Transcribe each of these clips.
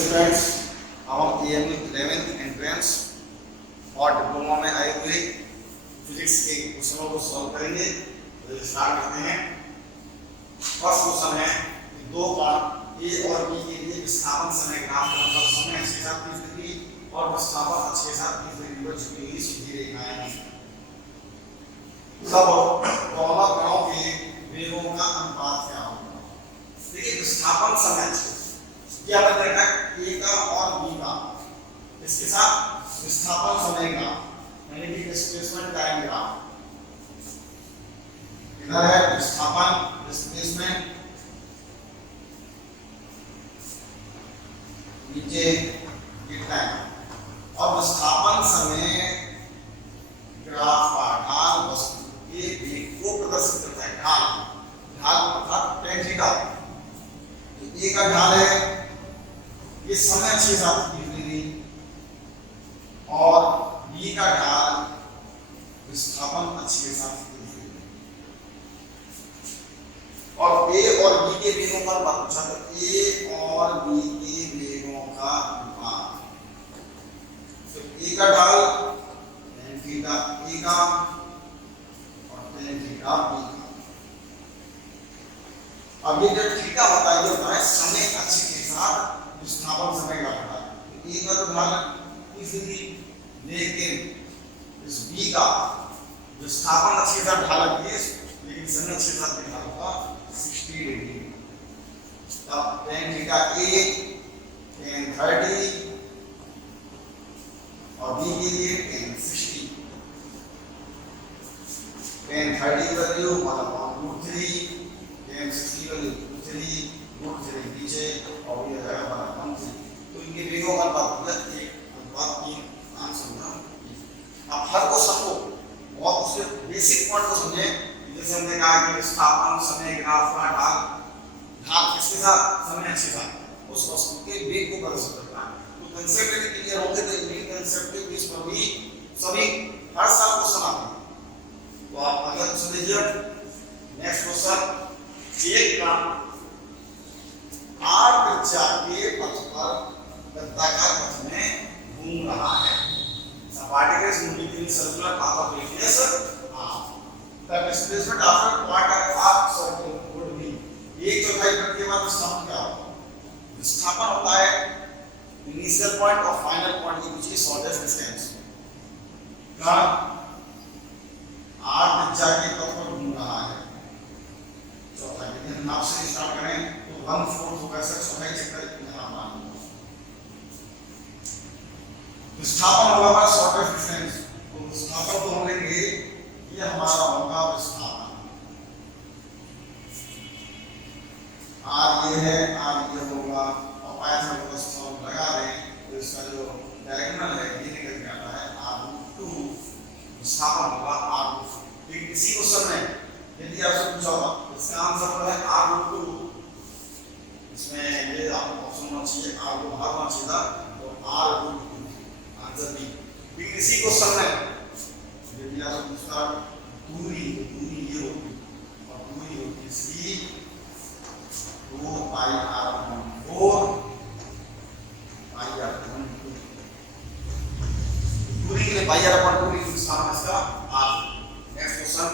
Students, अब हम AMU 11th entrance और डिप्लोमा में आए हुए फिजिक्स के क्वेश्चनों को सॉल्व करेंगे। तो स्टार्ट करते हैं। फर्स्ट क्वेश्चन है कि दो कण ए और बी के लिए विस्थापन समय ग्राफ का मतलब समय अक्ष के साथ 30 डिग्री और विस्थापन अक्ष के साथ 30 डिग्री पर झुकी हुई सीधी रेखाएं हैं। सब दोनों कणों के वेगों का अनुपात क्या होगा? देखिए विस्थापन समय क्या बताएगा ए का और बी का, इसके साथ विस्थापन समय ग्राफ यानी कि डिस्प्लेसमेंट टाइम ग्राफ। इधर है विस्थापन डिस्प्लेसमेंट, नीचे ये टाइम और विस्थापन समय ग्राफ का ढाल वस्तु के वेग को प्रदर्शित करता है। ढाल अर्थात tan थीटा। ए का ढाल है ये समय अक्ष के साथ 30 डिग्री और बी का ढाल विस्थापन अक्ष के साथ 30 डिग्री। और ए और बी के वेगों का अनुपात पूछा, तो ए और बी के वेगों का अनुपात, तो ए का ढाल tan थीटा ए का और tan थीटा बी का। अब ये जब थीटा होता है, ये होता है समय अक्ष के साथ विस्थापन समय का होता है। ए का तो ढाल 30 डिग्री, लेकिन इस बी का विस्थापन अक्ष के साथ ढाल 30, लेकिन समय अक्ष के साथ ढाल होगा 60 डिग्री। अब tan थीटा ए tan 30 और बी के लिए tan 60। tan 30 value √3, tan 60 value √3 नीचे और ये है हमारा 1/3। तो इनके वेगों का अनुपात 1:3 आंसर होगा। अब हर क्वेश्चन को बहुत उसके बेसिक पॉइंट को समझे। जैसे हमने कहा कि विस्थापन समय ग्राफ का ढाल किसके साथ, समय अक्ष के साथ उस वस्तु के वेग को प्रदर्शित करता है। तो कांसेप्ट यदि क्लियर होंगे तो इन कांसेप्ट के बीच पर भी सभी हर साल क्वेश्चन आते हैं। तो आप अगला क्वेश्चन लीजिए। नेक्स्ट क्वेश्चन, एक कण r त्रिज्या के पथ पर वृत्ताकार पथ में घूम रहा है। The particle is moving in circular path of radius r. The displacement after quarter arc circle would be, एक चौथाई वृत्त के बाद विस्थापन क्या होगा? विस्थापन होता है इनिशियल पॉइंट और फाइनल पॉइंट के बीच की शॉर्टेस्ट डिस्टेंस। कण r त्रिज्या के पथ पर घूम रहा है। चौथाई यदि हम नाप से स्टार्ट करें तो 1/4 होगा, सर चौथाई चक्कर यहाँ मान लो। विस्थापन होगा हमारा शॉर्टेस्ट डिस्टेंस, तो विस्थापन तो हम लेंगे, ये हमारा होगा विस्थापन। r ये है, r ये होगा और पाइथन को सॉल्व लगा दें तो इसका जो डायगोनल है ये निकल के आता है r√2। विस्थापन होगा r2। लेकिन इसी क्वेश्चन में यदि आपसे पूछा होगा इसका आंसर है r√2, इसमें ये आपको ऑप्शन होना चाहिए r को बाहर होना चाहिए था, तो r√2 आंसर बी। लेकिन इसी क्वेश्चन में यदि आपसे पूछता दूरी ये होगी और दूरी होगी इसकी 2πr/4 πr/2। दूरी के लिए πr/2 विस्थापन इसका r। नेक्स्ट क्वेश्चन,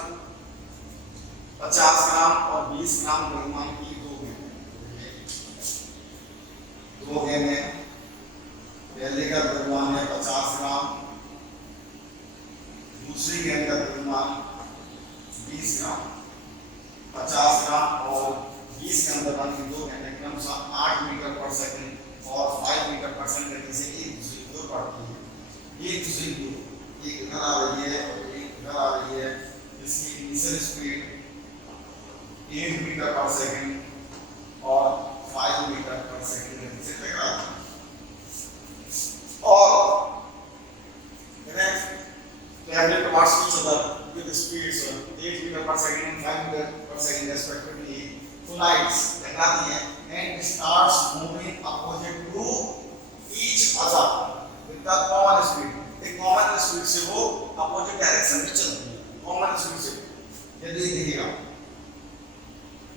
50 ग्राम और 20 ग्राम द्रव्यमान की दो गेंद है। पहले का द्रव्यमान है 50 ग्राम, दूसरी गेंद का द्रव्यमान 20 ग्राम। 50 ग्राम और 20 ग्राम द्रव्यमान की दो गेंदें क्रमशः 8 मीटर पर सेकंड और 5 मीटर पर सेकंड गति से एक दूसरे की ओर बढ़ती है। एक दूसरे की ओर, एक इधर आ रही है और एक इधर आ रही है। इसकी इनिशियल स्पीड 8 मीटर पर सेकंड और 5 मीटर पर सेकंड गति से टकराती है। और traveling towards each other with speeds 8 meter per second and 5 meter per second respectively, collides टकराती है and starts moving opposite to each other with the common speed। एक common speed से वो opposite direction में चलती है, common speed से। यदि देखिएगा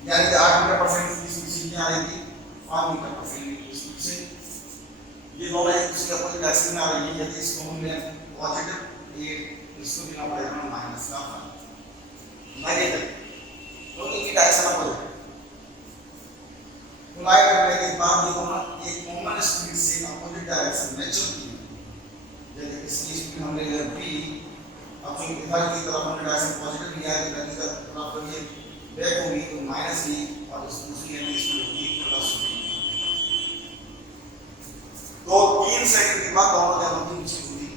यानी कि 8 मीटर पर सेकंड की स्पीड से आ रही थी 5 मीटर पर सेकंड की स्पीड से ये दोनों एक दूसरे के अपोजिट डायरेक्शन में आ रही है, यदि इसको हमने पॉजिटिव 8 इसको देना पड़ेगा माइनस का नेगेटिव, तो इनकी डायरेक्शन अपोजिट है। तो लाइट करने के बाद ये दोनों एक कॉमन स्पीड से अपोजिट डायरेक्शन में चलती है। जैसे इसकी स्पीड हमने लिया v, अब जो इधर की तरफ हमने डायरेक्शन पॉजिटिव लिया है, इधर की तरफ ये बैक होगी तो माइनस v, और इस दूसरी एंड स्पीड होगी प्लस v। तो 3 सेकंड के बाद दोनों जगह की नीचे हुई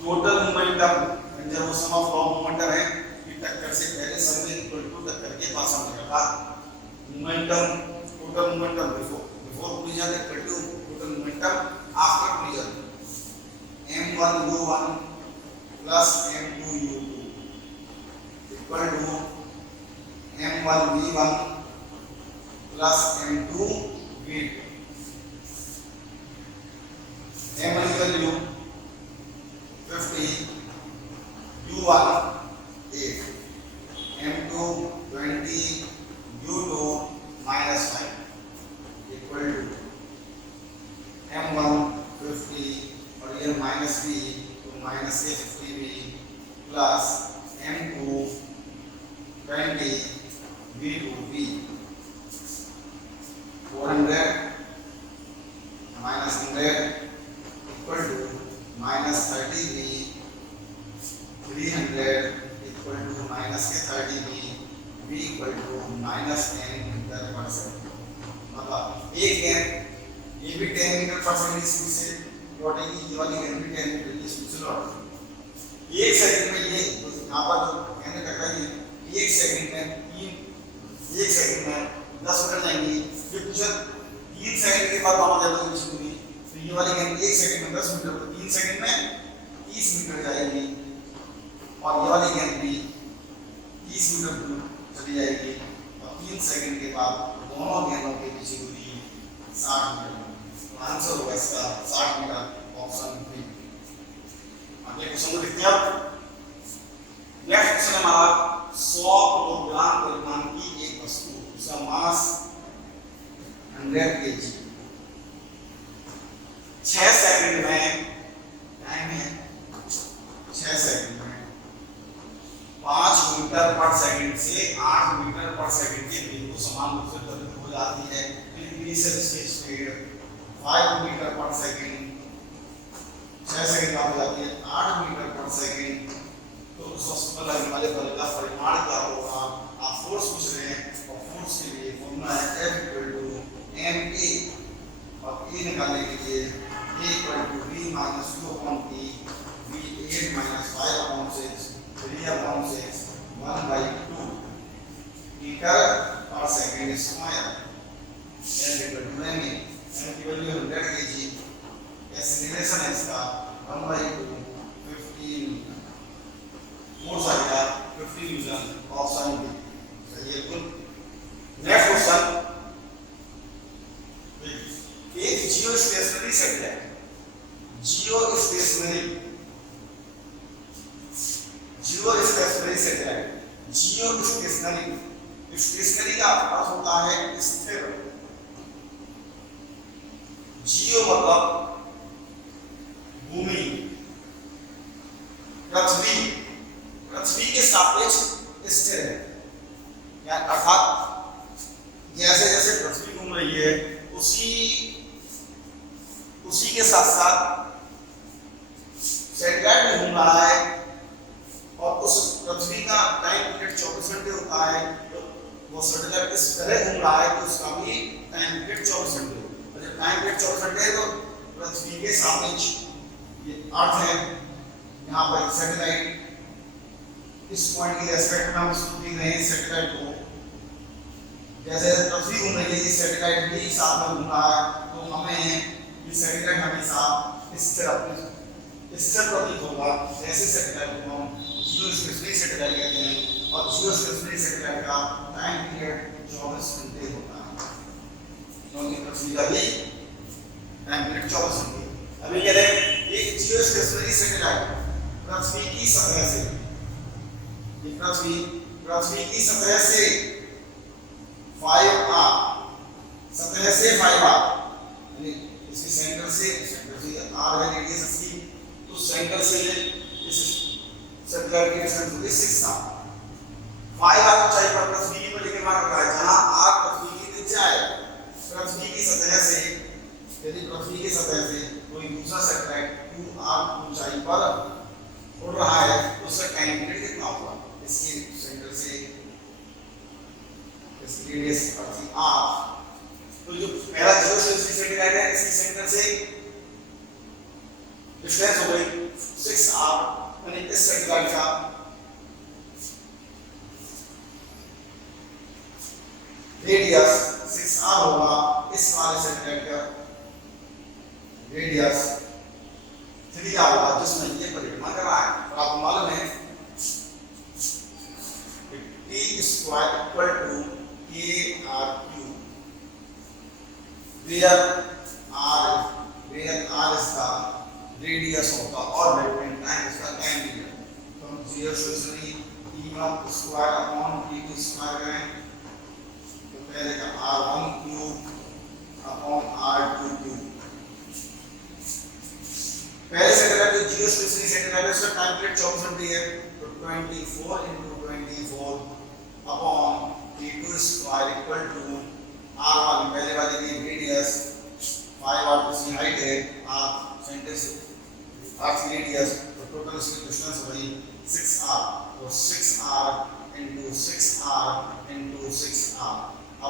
टोटल मोमेंटम, जब वो सम ऑफ लॉ मोमेंटम है कि टक्कर से पहले समथिंग इक्वल टू टक्कर के बाद समथिंग का momentum, total momentum before collision equal to total momentum after collision, m1 u1 plus m2 u2 equal to m1 v1 plus m2 v2। m1 की value 50, u1 8, m2 20, u2 -5 equal to m1 50 और ये minus v तो minus के 50v plus m2 20 v2v 400 minus 100 equal to minus 30v 300 equal to minus के 30v v equal to minus 10 metre पर second. मतलब एक गेंद ये भी 10 मीटर पर सेकंड की स्पीड से लौटेगी, ये वाली गेंद भी 10 मीटर की स्पीड से लौटेगी। एक सेकंड में ये यहाँ पर जो गेंद कट रही है एक सेकंड में 10 मीटर जाएंगी, फिर कुछ 3 सेकंड के बाद दोनों जगह नीचे हुई, तो ये वाली गेंद 1 सेकंड में 10 मीटर, तो 3 सेकंड में 30 मीटर जाएगी, और ये वाली गेंद भी 30 मीटर दूर चली जाएगी, और 3 सेकंड के बाद दोनों गेंदों के बीच की दूरी 60 मीटर। तो आंसर होगा इसका 60 मीटर, ऑप्शन बी। अगले क्वेश्चन को देखते हैं आप। नेक्स्ट क्वेश्चन हमारा 100 किलोग्राम परिमाण की एक वस्तु, उसका मास 100 kg, 6 सेकंड में टाइम है 6 सेकंड में 5 मीटर पर सेकंड से 8 मीटर पर सेकंड के वेग को समान रूप से त्वरित हो जाती है। इनिशियल स्पीड 5 मीटर पर सेकंड, 6 सेकंड का हो जाती है 8 मीटर पर सेकंड। तो उस वस्तु पर लगने वाले बल का परिमाण क्या होगा? आप फोर्स पूछ रहे हैं, और फोर्स के लिए फॉर्मूला है F इक्वल टू ma, और E निकालने के लिए A equal to V minus U upon P, V 8 minus 5 upon 6, 3 upon 6, 1/2 metre पर second square. F equal to ma, m की वैल्यू 100 kg, एक्सीलरेशन है इसका 1/2 15 फोर्स आ गया 15 न्यूटन, ऑप्शन बी सही है बिल्कुल। नेक्स्ट क्वेश्चन, एक जियो स्टेशनरी सैटेलाइट, जियो stationery satellite, जियो stationery का अर्थ होता है स्थिर। जियो मतलब भूमि, पृथ्वी के सापेक्ष स्थिर है, या अर्थात जैसे जैसे पृथ्वी घूम रही है उसी के साथ साथ सैटेलाइट भी घूम रहा है, और उस पृथ्वी का टाइम पीरियड 24 घंटे होता है, तो वो सैटेलाइट इस तरह घूम रहा है कि उसका भी टाइम पीरियड 24 घंटे हो। जब टाइम पीरियड 24 घंटे है तो पृथ्वी के सापेक्ष ये अर्थ है। यहाँ पर सैटेलाइट इस पॉइंट के रेस्पेक्ट में हम इसको देख रहे हैं सैटेलाइट को, जैसे पृथ्वी घूम रही है, ये सैटेलाइट भी साथ में घूम रहा है, तो हमें ये सैटेलाइट हमेशा स्थिर प्रतीत होगा। ऐसे सैटेलाइट को हम जियो स्टेशनरी सैटेलाइट कहते हैं, और जियो स्टेशनरी सैटेलाइट का टाइम पीरियड 24 घंटे होता है, क्योंकि पृथ्वी का भी टाइम पीरियड 24 घंटे। अभी कह रहे हैं एक जियो स्टेशनरी सैटेलाइट पृथ्वी की सतह से, पृथ्वी की सतह से 5 r सतह से 5r, यानी इसके सेंटर से r है रेडियस इसकी, तो सेंटर से इस सर्कुलर की डिस्टेंस होगी 6r। 5r ऊंचाई पर पृथ्वी पर लेकर मार्क करा है, जहां r पृथ्वी की त्रिज्या है। पृथ्वी की सतह से, यदि पृथ्वी की सतह से कोई दूसरा सैटेलाइट 2r ऊंचाई पर उड़ रहा है तो उसका टाइम पीरियड कितना होगा? इसके सेंटर से इसकी रेडियस पड़ती r, तो जो पहला 0 से 3 सैटेलाइट है इसके सेंटर से डिस्टेंस हो गई 6r, यानी इस सैटेलाइट का रेडियस 6r होगा, इस वाले सैटेलाइट का रेडियस 3r होगा, जिसमें ये परिक्रमा कर रहा है। और आपको मालूम है t square equal to kr3, where r is the radius of the orbit and time is the time period। तो हम 0 से t1 square upon t2 square करें तो पहले का r1 cube upon r2 cube. पहले सैटेलाइट जो 0 से 3 सैटेलाइट है उसका टाइम पीरियड 24 घंटे है, तो 24 into 24 upon t2 square equal to r1, पहले वाले की रेडियस 5r की हाइट है, r सेंटर से r की रेडियस, तो टोटल इसकी डिस्टेंस हो गई 6r, तो 6r into 6r into 6r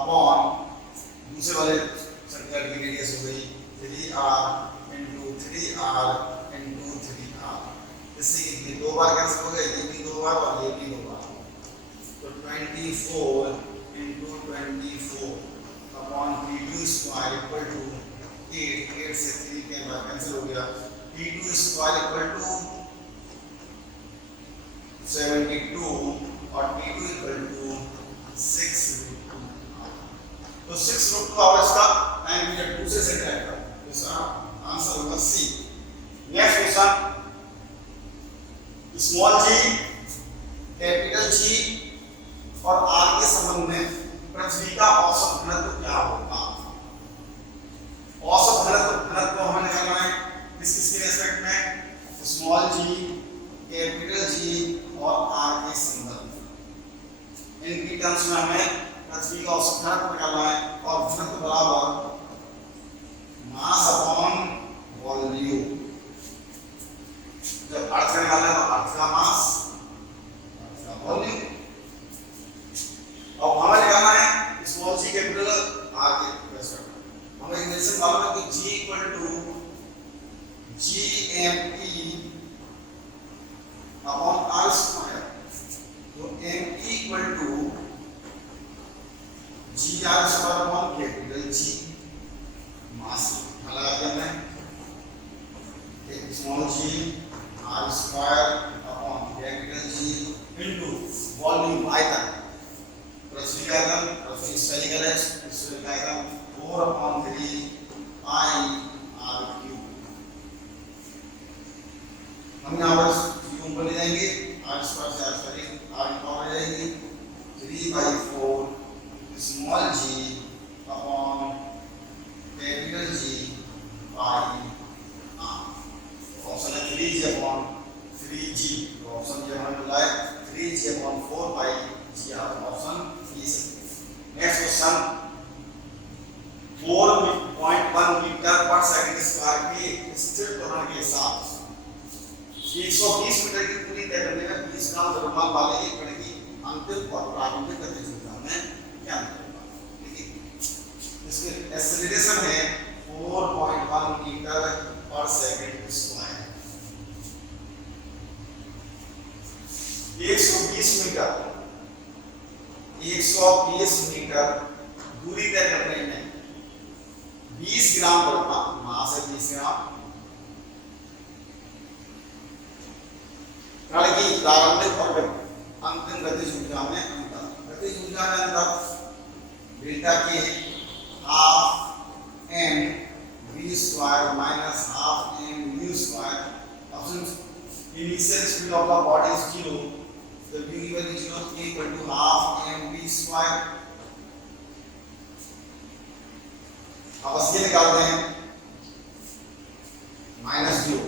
upon दूसरे वाले सर्कुलर की रेडियस हो गई 3r into 3r into 3r। इससे ये दो बार कैंसिल हो गए, ये भी दो बार और ये भी दो बार, तो 24 into 24 upon t2 square equal to 8 से 3 के बाद कैंसिल हो गया, t2 स्क्वायर इक्वल टू 72 और t2 इक्वल टू 6√2। तो 6√2 आवर्स का टाइम पीरियड दूसरे सैटेलाइट का, इसका आंसर होगा C. Next question, small g, capital G और r के संबंध में पृथ्वी का औसत घनत्व क्या होगा? औसत घनत्व हमें निकालना है किसके रेस्पेक्ट में? स्मॉल g, कैपिटल G और r के संबंध में, इनकी टर्म्स में हमें पृथ्वी का औसत घनत्व निकालना है, और घनत्व बराबर मास अपॉन वॉल्यूम। जब अर्थ का निकालना है तो अर्थ का मास, अर्थ का वॉल्यूम। अब हमें निकालना है स्मॉल g कैपिटल r के रेस्पेक्ट में। हमें रिलेशन मालूम है कि g equal to gme upon r square, तो me equal to gr square upon capital G, mass लगा दिया हमने, small g r square upon capital G into volume आयतन, पृथ्वी का आयतन, पृथ्वी स्फेरिकल है, इसलिए का आयतन 4/3 pi r क्यूब। हम यहाँ पर क्यूब पर ले जाएंगे, r स्क्वायर से r स्क्वायर r की पावर आ जाएगी 3/4 small g upon capital G pi r। Option है 3g अपॉन 3g, तो ऑप्शन ये हमें मिला है 3g upon 4 pi g r, option E से। नेक्स्ट क्वेश्चन, 4.1 मीटर पर सेकंड स्क्वायर के स्थिर त्वरण के साथ 120 मीटर की दूरी तय करने में 20 ग्राम द्रव्यमान वाले एक कण की अंतिम और प्रारंभिक गतिशीलता में क्या अंतर होगा? देखिए इसके एक्सेलरेशन है 4.1 मीटर पर सेकंड स्क्वायर, 120 मीटर दूरी तय करने में 20 ग्राम द्रव्यमान, मास है 20 ग्राम, कण की प्रारंभिक और अंतिम गतिज ऊर्जा में अंतर। गतिज ऊर्जा में अंतर डेल्टा के half m v square minus half m u square. Option, initial speed of the body is 0, the v given is 0, k equal to half m v square अब बस ये निकालते हैं -0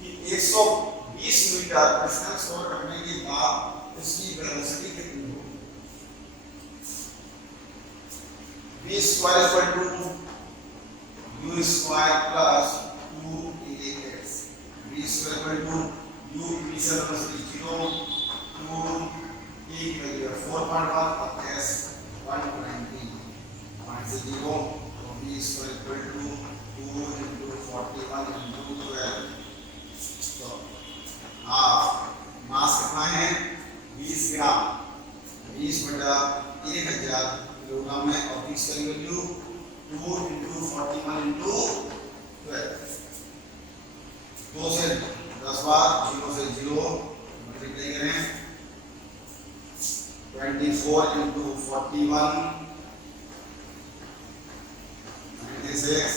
कि 120 मीटर डिस्टेंस कवर करने के बाद इसकी वेलोसिटी कितनी होगी। v square equal to u square plus 2ax। v square equal to u initial velocity 0 2 a की वैल्यू 4.1 और s 190 पॉइंट से 0 तो v square equal to 2 into 41 into 12 तो मास कितना है 20 ग्राम 20 बटा 1000 किलोग्राम में और v की वैल्यू 2 into 41 into 12 2 से 10 बार 0 से 0 मल्टीप्लाई करें 24 into 41 96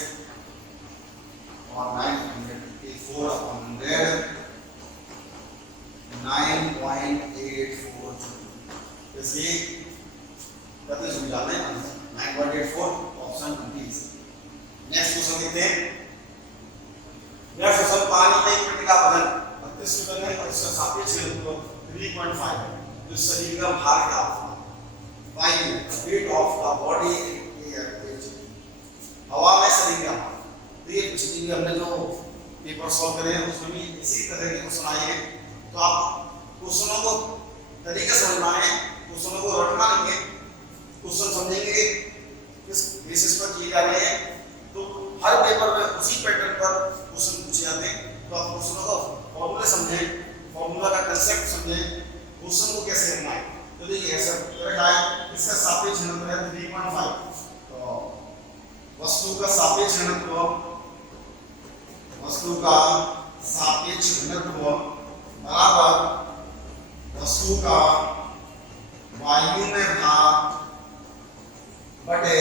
और 954 upon 100 9.84 इसलिए कितने समझा लें 9.84 ऑप्शन 20। नेक्स्ट क्वेश्चन देखते हैं। नेक्स्ट क्वेश्चन पानी में एक मिनट का वजन 32 न्यूटन है और इसका सापेक्ष घनत्व 3.5 है। तो शरीर का भार क्या होगा? वायु weight of the body in air हवा में शरीर का भार। तो ये पिछली भी हमने जो पेपर सॉल्व करे हैं उसमें भी इसी तरह के क्वेश्चन आए हैं। तो आप क्वेश्चनों को तरीके से समझना है, क्वेश्चनों को रटना नहीं है। क्वेश्चन समझेंगे किस बेसिस पर किए जा रहे हैं। तो हर पेपर में उसी पैटर्न पर क्वेश्चन पूछे जाते हैं। तो आप क्वेश्चनों का फॉर्मूला समझें, फॉर्मूला का कांसेप्ट समझें, क्वेश्चन को कैसे करना है। तो देखिए ऐसा रखा है, इसका सापेक्ष घनत्व है 3.5। तो वस्तु का सापेक्ष घनत्व बराबर वस्तु का वायु में भार बटे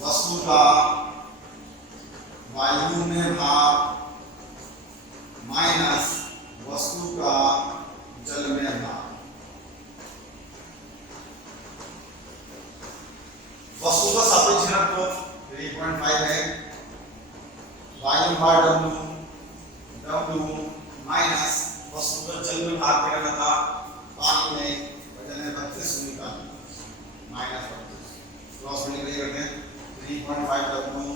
वस्तु का वायु में भार माइनस वस्तु का जल में भार। वस्तु का सापेक्ष घनत्व 3.5 है, वायु भार W माइनस वस्तु का जल में भार किया था पानी में वजन है 32 न्यूटन माइनस 32 क्रॉस मल्टीप्लाई करते हैं 3.5 W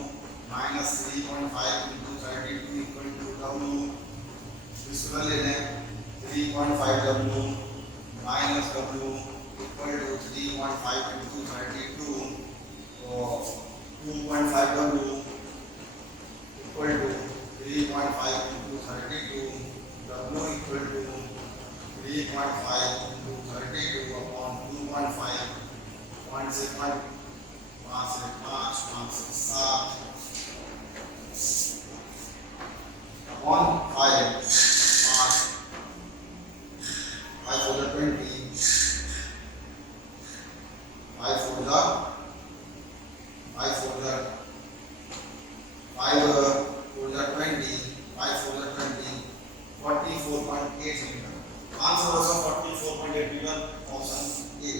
minus 3.5 into 32 equal to W इसको ले लें 3.5 W minus W equal to 3.5 into 32 तो 2.5 W equal to 3.5 into 32 W equal to 3.5 into 32 upon 2.5 5 से 7 upon 5 for the 20 5 for the 5 for the 20 5 for the 20 44.8 metre. Answer होगा 44.8 metre option A.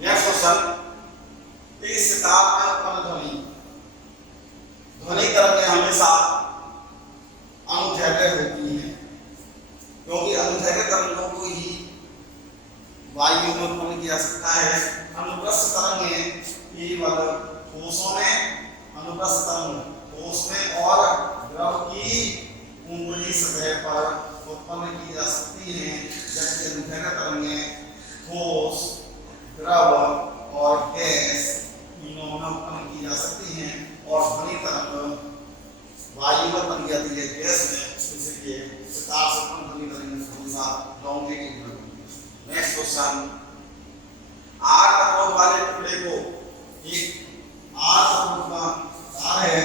Next question इस सितार में उत्पन्न ध्वनि तरंगें हमेशा अनुदैर्घ्य होती हैं क्योंकि अनुदैर्घ्य तरंगों को ही वायु में उत्पन्न किया जा सकता है। अनुप्रस्थ तरंगें केवल ठोसों में अनुप्रस्थ तरंग ठोस में और द्रव की ऊपरी सतह पर उत्पन्न की जा सकती हैं, जबकि अनुदैर्घ्य तरंगें ठोस, द्रव और गैस तीनों में उत्पन्न की जा सकती हैं और ध्वनि तरंग वायु में उत्पन्न की जाती है गैस में, इसलिए सितार से उत्पन्न ध्वनि तरंग हमेशा लॉन्ग के। नेक्स्ट क्वेश्चन आर कठोर वाले टुकड़े को एक आर कठोर का तार है,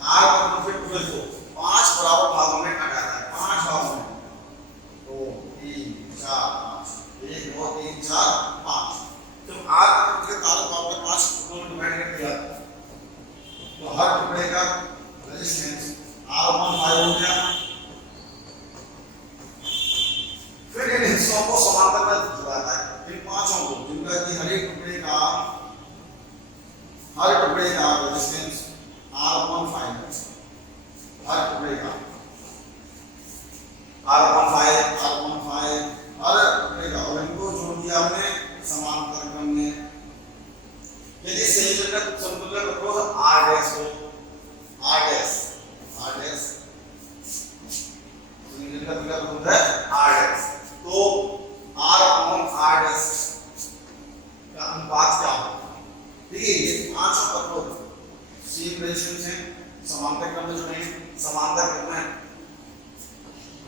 आर कठोर के टुकड़े को 5 बराबर भागों में काटा जाता है। 5 भागों में 2 3 4 5 1 2 3 4 5। तो आर कठोर के तार को आपने 5 टुकड़ों में डिवाइड कर दिया तो हर टुकड़े का रेजिस्टेंस R15 हो गया। फिर इन हिस्सों को समांतर में जुड़ाता है, इन 5 को जिनका कि हर एक टुकड़े का हर टुकड़े का रेजिस्टेंस R/5 हर टुकड़े का R/5 हर टुकड़े का, और इनको जोड़ दिया हमने समांतर क्रम में। यदि संयोजन का समतुल्य प्रतिरोध R डैश हो, R डैश संयोजन का तुल्य प्रतिरोध है R डैश, तो R/R डैश का अनुपात क्या होगा? देखिए ये पांचों प्रतिरोध सेम रेजिस्टेंस है, समांतर क्रम में जुड़े हैं, समांतर क्रम में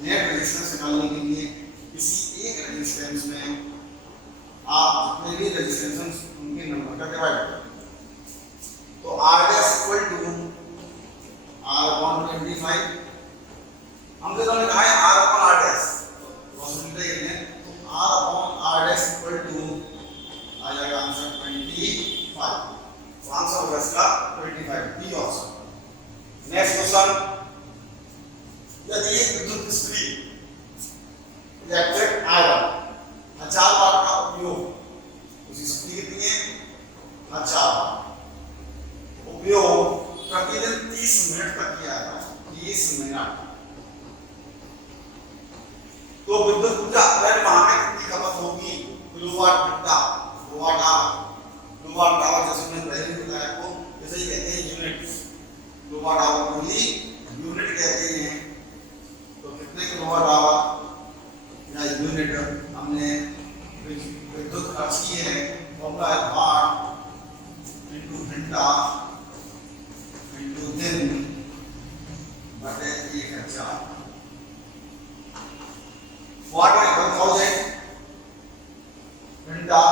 नेट रेजिस्टेंस निकालने के लिए किसी एक रेजिस्टेंस में आप जितने भी रेजिस्टेंस हैं उनके नंबर का डिवाइड करें। तो R dash equal to R/25, हमने तो कहा है R/R डैश, पॉसिबिलिटी ये है, तो R/R डैश इक्वल टू आ जाएगा आंसर 25, तो आंसर होगा इसका 25, बी ऑप्शन। नेक्स्ट क्वेश्चन, यदि एक विद्युत स्त्री इलेक्ट्रिक आयरन 1000 वाट का उपयोग, उसकी शक्ति कितनी है 1000 वाट, उपयोग प्रतिदिन 30 मिनट तक किया जाता है, 30 मिनट, तो विद्युत ऊर्जा अप्रैल माह में कितनी खपत होगी? किलोवाट घंटा, किलोवाट आवर, जैसे मैंने पहले भी बताया आपको, जैसे ही कहते हैं यूनिट, किलोवाट आवर को ही यूनिट कहते हैं, तो कितने किलोवाट आवर या यूनिट हमने विद्युत खर्च की है, फॉर्मूला है वाट इनटू घंटा इनटू दिन बटे 1000। वाट में 1000, घंटा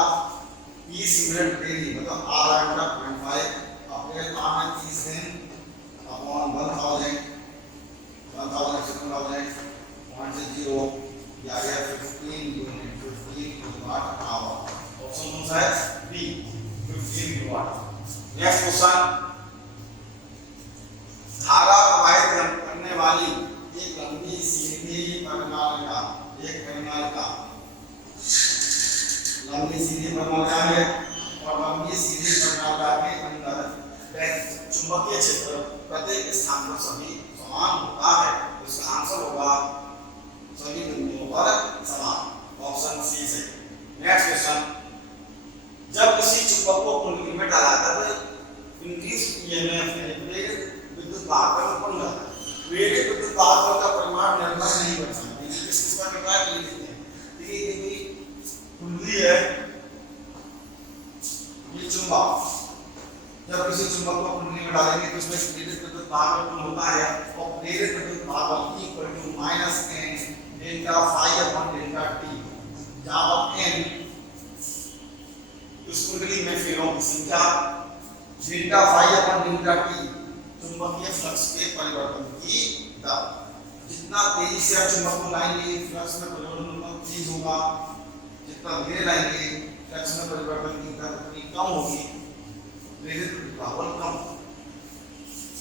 30 मिनट डेली, मतलब आधा घंटा 0.5, अप्रैल माह में 30 दिन अपॉन 1000 से 0 या 15 यूनिट, 15 किलोवाट आवर, ऑप्शन कौन सा है? B, 15 kilowatt. नेक्स्ट क्वेश्चन, धारा प्रवाहित करने वाली एक लंबी सीधी परिनालिका, लंबी सीधी परिनालिका है, और लंबी सीधी परिनालिका के अंदर चुंबकीय क्षेत्र प्रत्येक स्थान पर सभी समान होता है, तो इसका आंसर होगा सभी बिंदुओं पर समान, ऑप्शन सी से। नेक्स्ट क्वेश्चन, जब किसी चुंबक को कुंडली में डाला जाता है तो इंक्रीज ईएमएफ विद्युत वाहक उत्पन्न होता है, प्रेरित विद्युत वाहक का परिमाण निर्भर नहीं करता, किस पर करता है? देखिए कुंडली है, ये चुंबक, जब किसी चुंबक को कुंडली में डालेंगे तो उसमें प्रेरित विद्युत वाहक उत्पन्न होता है, और प्रेरित विद्युत वाहक equal to -n delta phi upon delta t, जहां पर n उस कुंडली में फेरों की संख्या, delta phi upon delta t चुंबकीय फ्लक्स के परिवर्तन की दर, जितना तेजी से आप चुंबक को लाएंगे फ्लक्स में परिवर्तन उतना तेज होगा, जितना धीरे लाएंगे फ्लक्स में परिवर्तन की दर उतनी कम होगी, प्रेरित विद्युत वाहक कम।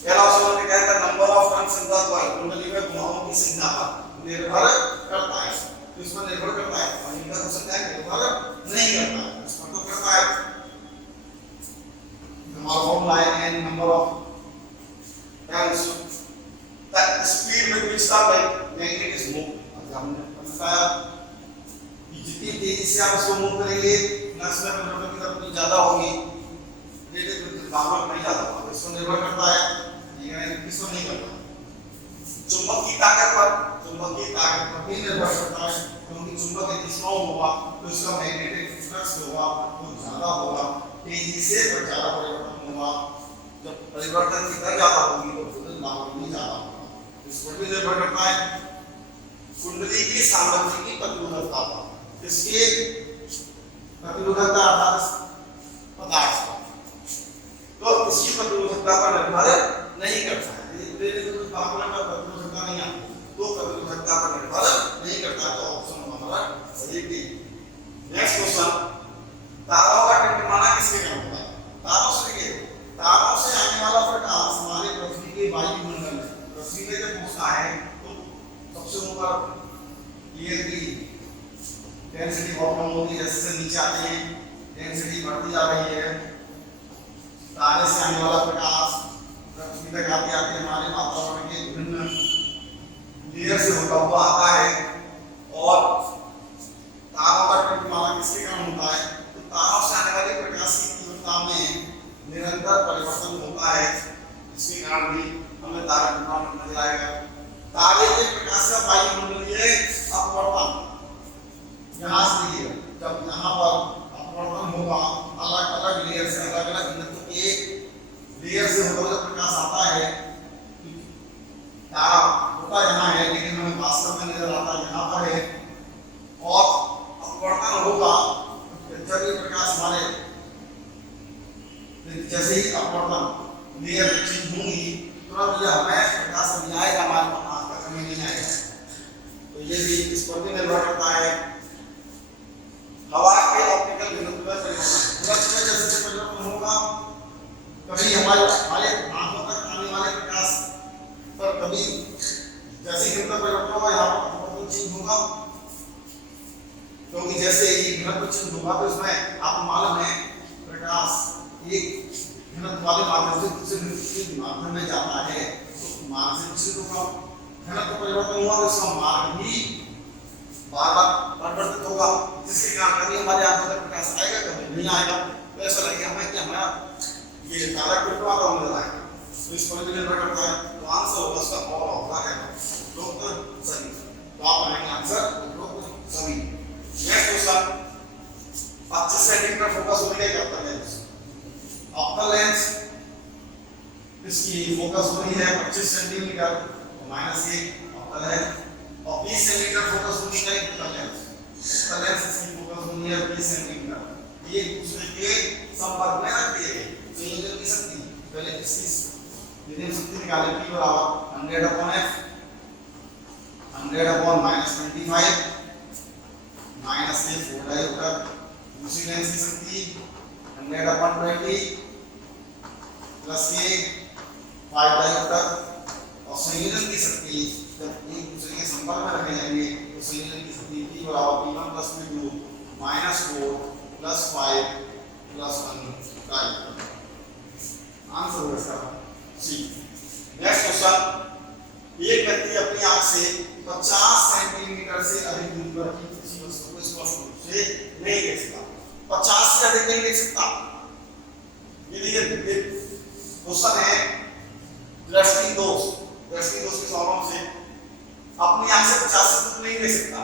पहला ऑप्शन में कहता है number of turns in the coil, कुंडली में घुमावों की संख्या पर निर्भर करता है, तो इस पर निर्भर करता है, और इनका हो सकता है निर्भर नहीं करता है, इस पर तो करता है। हमारा फॉर्मूला है n number of turns, the speed with which the magnet is move, हमने बताया कि जितनी तेजी से आप इसको मूव करेंगे फ्लक्स में परिवर्तन की दर उतनी ज्यादा होगी, प्रेरित विद्युत वाहक नहीं ज्यादा होगा, इसको निर्भर करता है, इसको नहीं करता। चुंबक की ताकत पर भी निर्भर करता है, क्योंकि चुंबक यदि स्ट्रांग होगा तो उसका मैग्नेटिक फ्लक्स होगा वो ज्यादा होगा, तेजी से ज्यादा परिवर्तन होगा, जब परिवर्तन की दर ज्यादा होगी तो विद्युत वाहक भी ज्यादा होगा, इस पर भी निर्भर करता है। कुंडली की सामग्री की प्रतिरोधकता पर, इसके प्रतिरोधकता अर्थात पदार्थ, तो इसकी प्रतिरोधकता पर निर्भर नहीं करता है, प्रेरित विद्युत वाहक पर प्रतिरोधकता नहीं आती, तो प्रतिरोधकता पर निर्भर नहीं करता, तो ऑप्शन हमारा सही डी। नेक्स्ट क्वेश्चन, तारों का टिमटिमाना किसके कारण होता है? तारों से आने वाला प्रकाश हमारे पृथ्वी के वायुमंडल में, पृथ्वी में जब पहुंचता है तो सबसे ऊपर एयर की डेंसिटी बहुत कम होती है, जैसे नीचे आते हैं डेंसिटी बढ़ती जा रही है, तारे से आने वाला प्रकाश पृथ्वी तक आते आते हमारे वातावरण के विभिन्न लेयर से होता हुआ आता है। और तारों का परिमाण किसके कारण होता है? तो तारों से आने वाले प्रकाश की तीव्रता में निरंतर परिवर्तन होता है, इसके कारण भी हमें तारा परिमाण नजर आएगा। तारे के प्रकाश का वायुमंडलीय अपवर्तन यहाँ से देखिए, जब यहाँ पर अपवर्तन होगा अलग अलग लेयर से अलग अलग घनत्व के लेयर से होता हुआ प्रकाश आता है। तारा होता यहाँ है लेकिन हमें वास्तव में नजर आता यहाँ पर है। और अपवर्तन होगा जब ये प्रकाश हमारे जैसे ही अपवर्तन लेयर चेंज होंगी तुरंत यह हमें प्रकाश अभी आएगा, हमारे आँख तक हमें नहीं आएगा। तो ये भी इस पर भी निर्भर करता है। हवा के ऑप्टिकल घनत्व में परिवर्तन, घनत्व में जैसे परिवर्तन होगा, कभी हमारे आंखों तक आने वाले प्रकाश पर कभी जैसे घनत्व परिवर्तन होगा यहाँ पर घनत्व चेंज होगा, क्योंकि जैसे ही घनत्व चेंज होगा तो इसमें आपको मालूम है प्रकाश एक घनत्व वाले माध्यम से दूसरे घनत्व के माध्यम में जाता है, तो मार्ग से विचलित होगा। घनत्व परिवर्तन हुआ तो इसका मार्ग भी बार बार परिवर्तित होगा, जिसके कारण कभी हमारे आंखों तक प्रकाश आएगा कभी नहीं आएगा। तो ऐसा लगेगा हमें कि हमारा ये तारा टूटा हुआ नजर आएगा। तो इस पर भी निर्भर करता है। तो आंसर होगा उसका और होगा है लोग सभी। तो आप आएंगे आंसर लोग सभी। नेक्स्ट क्वेश्चन 25 सेंटीमीटर फोकस होने का करता है ऑप्टिकल लेंस, इसकी फोकस हो रही है 25 सेंटीमीटर -1 ऑप्टिकल है, और 20 सेंटीमीटर फोकस होनी है ऑप्टिकल लेंस। ऑप्टिकल लेंस इसकी फोकस होनी है 20 सेंटीमीटर। ये दूसरे के संपर्क में रखती है संयोजन की शक्ति। पहले इसकी यदि शक्ति निकालें P बराबर 100/F 100/-25 माइनस से 4 डायोप्टर। दूसरी लेंस की शक्ति 100/20 प्लस के 5 डायोप्टर। और संयोजन की शक्ति जब एक दूसरे के संपर्क में रखे जाएंगे तो संयोजन की शक्ति P बराबर P1 + P2 -4 + 5 + 1 डायोप्टर। आंसर होगा इसका सी। नेक्स्ट क्वेश्चन, एक व्यक्ति अपनी आंख से 50 सेंटीमीटर से अधिक दूरी पर किसी वस्तु को स्पष्ट रूप से नहीं देख सकता। 50 से अधिक नहीं देख सकता। यदि ये क्वेश्चन है दृष्टि दोष के सवालों से अपनी आंख से 50 से दूर नहीं देख सकता।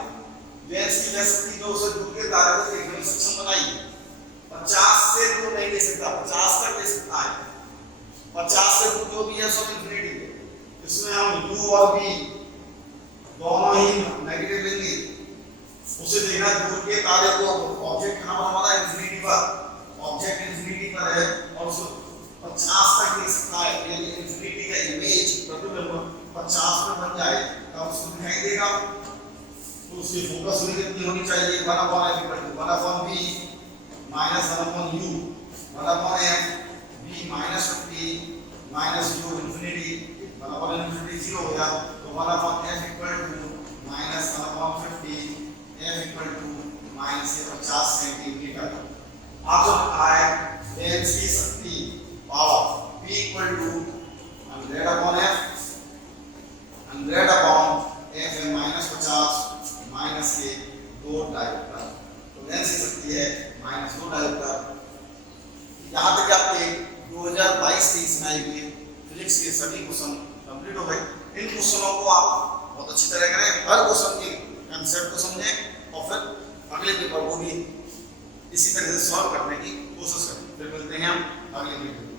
लेंस की शक्ति 2 से दूर के तारे को देखने में सक्षम बनाई। 50 से दूर नहीं देख सकता, 50 तक देख सकता है। 50 से दूर जो भी है सब इंफिनिटी है। इसमें हम u और v दोनों ही नेगेटिव लेंगे। उसे देखना दूर के तारे को, ऑब्जेक्ट कहां पर हमारा इंफिनिटी पर, ऑब्जेक्ट इंफिनिटी पर है और उसको 50 तक देख सकता है। यदि इंफिनिटी का इमेज प्रतिबिंब 50 में बन जाए तब उसको दिखाई देगा। तो उसकी फोकस दूरी कितनी होनी चाहिए? 1/f = 1/v - 1/u 1/f v -50 -u infinity 1/infinity 0 हो गया। तो 1/f = -1/50 f = -50 सेंटीमीटर। आप जो आए लेंस की शक्ति पावर p = 100/f 100/f -50 के 2 डायोप्टर। तो लेंस की शक्ति है -2 डायोप्टर। यहाँ तक आपके 2022-23 में आए हुए फिजिक्स के सभी क्वेश्चन कंप्लीट हो गए। इन क्वेश्चनों को आप बहुत अच्छी तरह करें, हर क्वेश्चन के कंसेप्ट को समझें और फिर अगले पेपर को भी इसी तरह से सॉल्व करने की कोशिश करें। फिर मिलते हैं हम अगले वीडियो में।